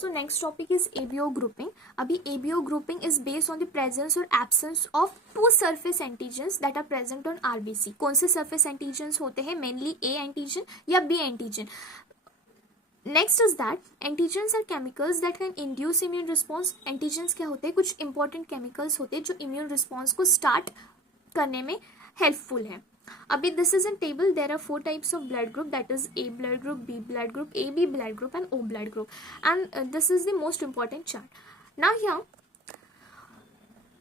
So next topic is ABO grouping. अभी ABO grouping is based on the presence or absence of two surface antigens that are present on RBC. कौन से surface antigens होते हैं? Mainly A antigen या B antigen. Next is that antigens are chemicals that can induce immune response. Antigens क्या होते हैं? कुछ important chemicals होते हैं जो immune response को start करने में helpful हैं. अभी this is in table. There are 4 types of blood group, that is A blood group, B blood group, AB blood group and O blood group, and this is the most important chart. Now here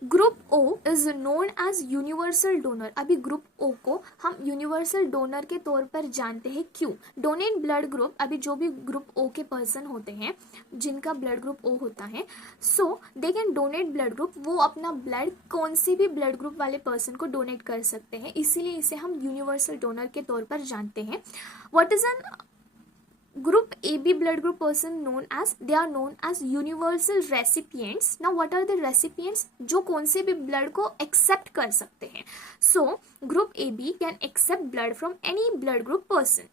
group O is known as universal donor. अभी group O को हम universal donor के तौर पर जानते हैं. क्यों? Donate blood group, अभी जो भी ग्रुप O के पर्सन होते हैं जिनका ब्लड ग्रुप O होता है, so they can donate blood group. वो अपना ब्लड कौन सी भी ब्लड ग्रुप वाले पर्सन को डोनेट कर सकते हैं, इसीलिए इसे हम यूनिवर्सल डोनर के तौर पर जानते हैं. What is an group AB blood group person known as, they are known as universal recipients. Now what are the recipients? जो कौन से भी blood को accept कर सकते हैं. So group AB can accept blood from any blood group person.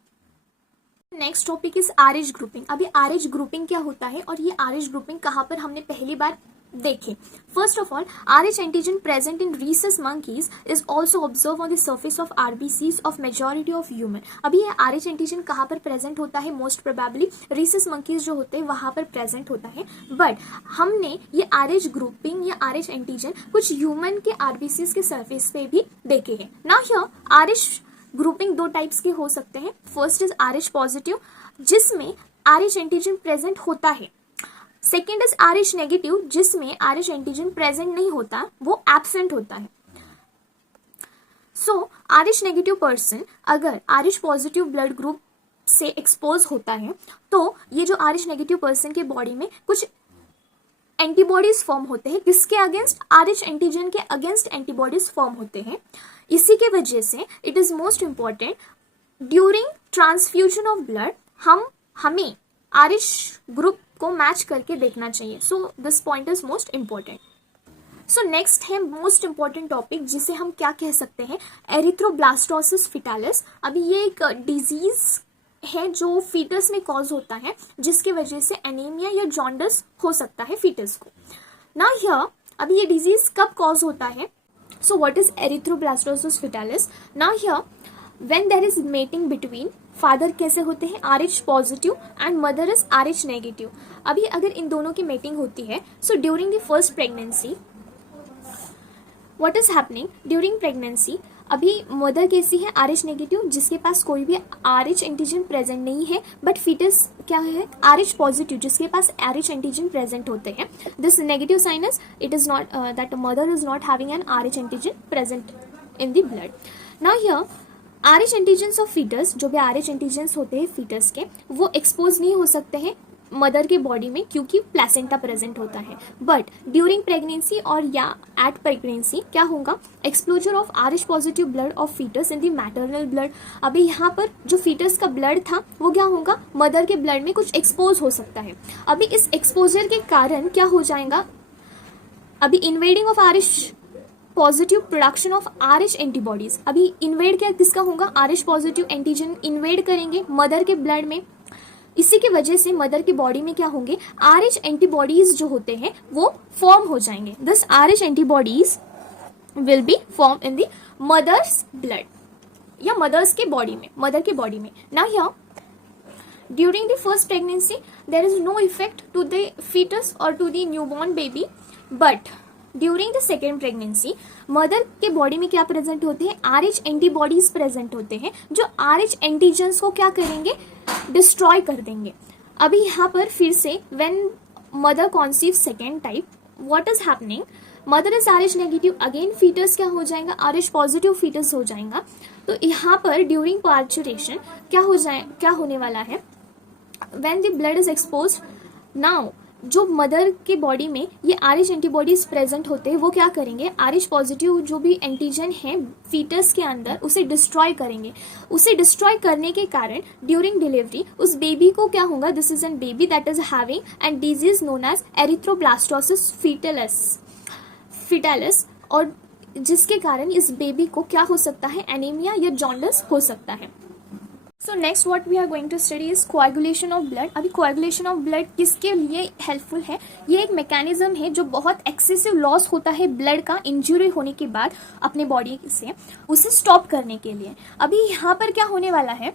Next topic is RH grouping. अभी RH grouping क्या होता है और ये RH ग्रुपिंग कहाँ पर हमने पहली बार देखे. First of all, RH antigen present in rhesus monkeys is also observed on the surface of RBCs of majority of human. अभी ये RH एंटीजन कहाँ पर प्रेजेंट होता है? मोस्ट प्रोबेबली rhesus monkeys जो होते हैं वहां पर प्रेजेंट होता है. बट हमने ये RH ग्रुपिंग या RH एंटीजन कुछ ह्यूमन के RBCs के सरफेस पे भी देखे हैं. नाउ हियर RH ग्रुपिंग दो टाइप्स के हो सकते हैं. फर्स्ट इज RH पॉजिटिव, जिसमें RH एंटीजन प्रेजेंट होता है. सेकेंड इज RH नेगेटिव, जिसमें RH एंटीजन प्रेजेंट नहीं होता, वो एब्सेंट होता है. सो RH नेगेटिव पर्सन अगर RH पॉजिटिव ब्लड ग्रुप से एक्सपोज होता है तो ये जो RH नेगेटिव पर्सन के बॉडी में कुछ एंटीबॉडीज फॉर्म होते हैं. किसके अगेंस्ट? RH एंटीजन के अगेंस्ट एंटीबॉडीज फॉर्म होते हैं. इसी के वजह से it is most important during transfusion of blood हमें RH ग्रुप को मैच करके देखना चाहिए. So this point is most important. So next है मोस्ट इंपॉर्टेंट टॉपिक, जिसे हम क्या कह सकते हैं? Erythroblastosis fetalis. अभी ये एक डिजीज है जो फीटस में कॉज होता है, जिसकी वजह से एनीमिया या जॉन्डिस हो सकता है फीटस को. ना हियर अभी ये डिजीज कब कॉज होता है? So what is erythroblastosis fetalis? ना here when there is mating between, father कैसे होते हैं? RH positive and mother is RH negative. अभी अगर इन दोनों की मेटिंग होती है, so during the first pregnancy what is happening? During pregnancy अभी मदर कैसी है? RH नेगेटिव, जिसके पास कोई भी RH एंटीजन प्रेजेंट नहीं है. बट फीटस क्या है? RH पॉजिटिव, जिसके पास RH एंटीजन प्रेजेंट होते हैं. This negative sign is it is not that mother is not having an RH antigen present in the blood. Now here RH antigens of fetus, जो भी RH antigens होते हैं foetus के, वो expose नहीं हो सकते हैं मदर के बॉडी में क्योंकि प्लेसेंटा प्रेजेंट होता है. बट ड्यूरिंग प्रेगनेंसी और या एट प्रेगनेंसी क्या होगा? Exposure of RH positive blood of fetus in the maternal blood. अभी यहाँ पर जो फीटस का ब्लड था वो क्या होगा? मदर के ब्लड में कुछ एक्सपोज हो सकता है. अभी इस एक्सपोजर के कारण क्या हो जाएगा? अभी invading of RH positive production of RH antibodies. अभी इन्वेड क्या किसका होगा? RH पॉजिटिव एंटीजन इन्वेड करेंगे मदर के ब्लड में. इसी की वजह से मदर की बॉडी में क्या होंगे? RH एंटीबॉडीज जो होते हैं वो फॉर्म हो जाएंगे. This RH antibodies will be form in the mother's blood या मदर्स के बॉडी में, मदर के बॉडी में. Now here during the first pregnancy there is no effect to the foetus और to the newborn baby. But during the second pregnancy mother के body में क्या present होते हैं? RH एंटीबॉडीज प्रेजेंट होते हैं, जो RH एंटीजन्स को क्या करेंगे? डिस्ट्रॉय कर देंगे. अभी यहाँ पर फिर से when mother conceive second type what is happening? Mother is RH negative, again foetus क्या हो जाएगा? RH पॉजिटिव फीटस हो जाएगा. तो यहाँ पर ड्यूरिंग पार्चुरेशन क्या होने वाला है? When the blood is expose, now जो मदर के बॉडी में ये RH एंटीबॉडीज प्रेजेंट होते हैं वो क्या करेंगे? RH पॉजिटिव जो भी एंटीजन है फीटस के अंदर उसे डिस्ट्रॉय करेंगे. उसे डिस्ट्रॉय करने के कारण ड्यूरिंग डिलीवरी उस बेबी को क्या होगा? This is an baby that is having an disease known as erythroblastosis fetalis, और जिसके कारण इस बेबी को क्या हो सकता है? एनीमिया या जॉन्डिस हो सकता है. So next what we are going to study is coagulation of blood. अभी कोएगुलेशन ऑफ ब्लड किसके लिए हेल्पफुल है? ये एक मैकेनिज्म है जो बहुत एक्सेसिव लॉस होता है ब्लड का इंजरी होने के बाद अपने बॉडी से, उसे स्टॉप करने के लिए। अभी यहाँ पर क्या होने वाला है,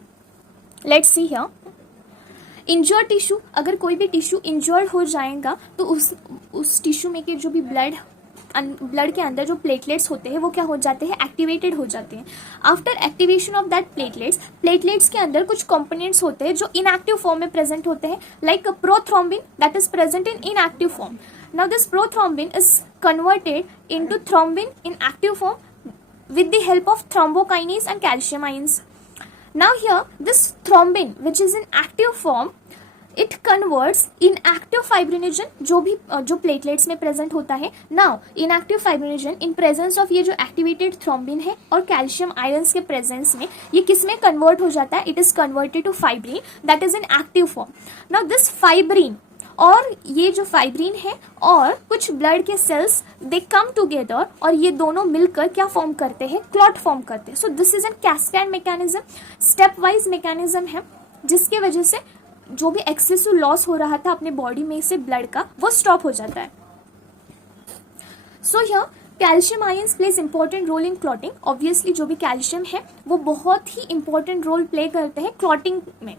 let's see here. Injured tissue, अगर कोई भी टिश्यू इंजर्ड हो जाएगा तो उस टिश्यू में के जो भी ब्लड के अंदर जो प्लेटलेट्स होते हैं वो क्या हो जाते हैं, एक्टिवेटेड हो जाते हैं। After activation of that platelets के अंदर कुछ कंपोनेंट्स होते हैं जो इनएक्टिव फॉर्म में प्रेजेंट होते हैं, like prothrombin that is present in inactive form. Now this prothrombin is converted into thrombin in active form with the help of thrombokinase and calcium ions. Now here this thrombin which is in active form, it converts inactive fibrinogen जो platelets में present होता है। Now inactive fibrinogen in presence of ये जो activated thrombin है और calcium ions के presence में ये किस में कन्वर्ट हो जाता है, it is converted to fibrin that is in active form. Now this fibrin और ये जो फाइब्रिन है और कुछ ब्लड के सेल्स दे कम टुगेदर और ये दोनों मिलकर क्या फॉर्म करते हैं, क्लॉट फॉर्म करते हैं। So this is N cascade mechanism, step wise mechanism है जिसके वजह से जो भी एक्सेसिव लॉस हो रहा था अपने बॉडी में से ब्लड का वो स्टॉप हो जाता है। So here calcium ions plays important role in clotting. Obviously जो भी कैल्शियम है वो बहुत ही इंपॉर्टेंट रोल प्ले करते हैं क्लॉटिंग में।